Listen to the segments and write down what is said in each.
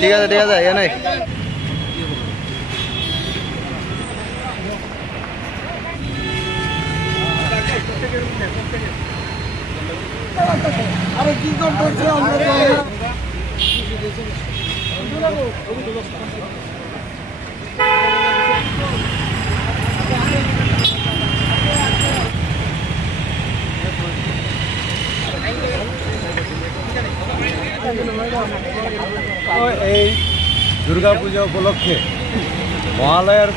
ঠিক আছে ঠিক আছে এখানে আরে কি করতেছে আমরা এই দুর্গাপূজা উপলক্ষে মহালয়ার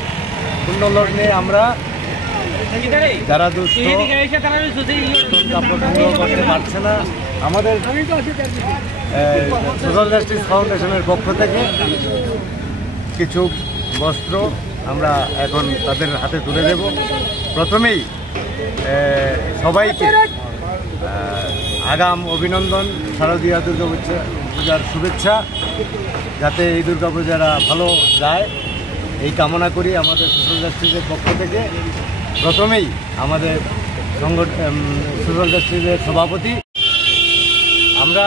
পুণ্যলগ্নে আমরা যারা দুস্থ কাপড় সংগ্রহ করতে পারছে না আমাদের সোশ্যাল জাস্টিস ফাউন্ডেশনের পক্ষ থেকে কিছু বস্ত্র আমরা এখন তাদের হাতে তুলে দেব। প্রথমেই সবাইকে আগাম অভিনন্দন, শারদীয়া দুর্গাপূজার শুভেচ্ছা, যাতে এই দুর্গাপূজারা ভালো যায় এই কামনা করি আমাদের সোশ্যাল জাস্টিসের পক্ষ থেকে। প্রথমেই আমাদের সোশ্যাল জাস্টিসের সভাপতি, আমরা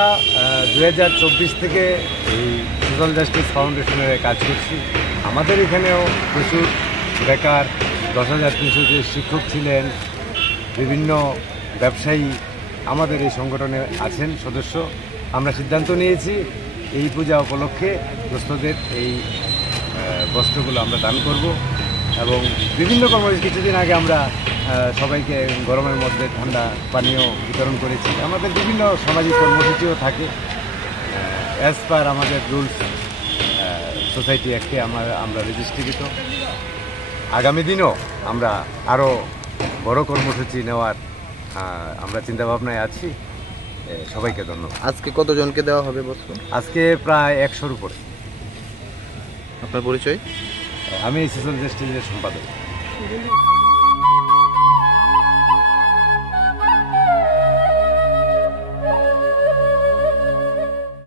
2024 থেকে এই সোশ্যাল জাস্টিস ফাউন্ডেশনের কাজ করছি। আমাদের এখানেও প্রচুর বেকার 10,300 যে শিক্ষক ছিলেন, বিভিন্ন ব্যবসায়ী আমাদের এই সংগঠনে আছেন সদস্য। আমরা সিদ্ধান্ত নিয়েছি এই পূজা উপলক্ষে দুস্থদের এই বস্ত্রগুলো আমরা দান করব এবং বিভিন্ন কর্মসূচি কিছুদিন আগে আমরা সবাইকে গরমের মধ্যে ঠান্ডা পানীয় বিতরণ করেছি। আমাদের বিভিন্ন সামাজিক কর্মসূচিও থাকে অ্যাজ পার আমাদের রুলস সোসাইটি অ্যাক্টে আমরা রেজিস্ট্রিকৃত। আগামী দিনও আমরা আরও বড় কর্মসূচি নেওয়ার আমরা চিন্তাভাবনায় আছি। সবাইকে ধন্যবাদ। আজকে কতজনকে দেওয়া হবে বস্ত্র? আজকে প্রায় 100-র উপরে। আপনার পরিচয়? আমি সোশ্যাল জাস্টিসের সম্পাদক।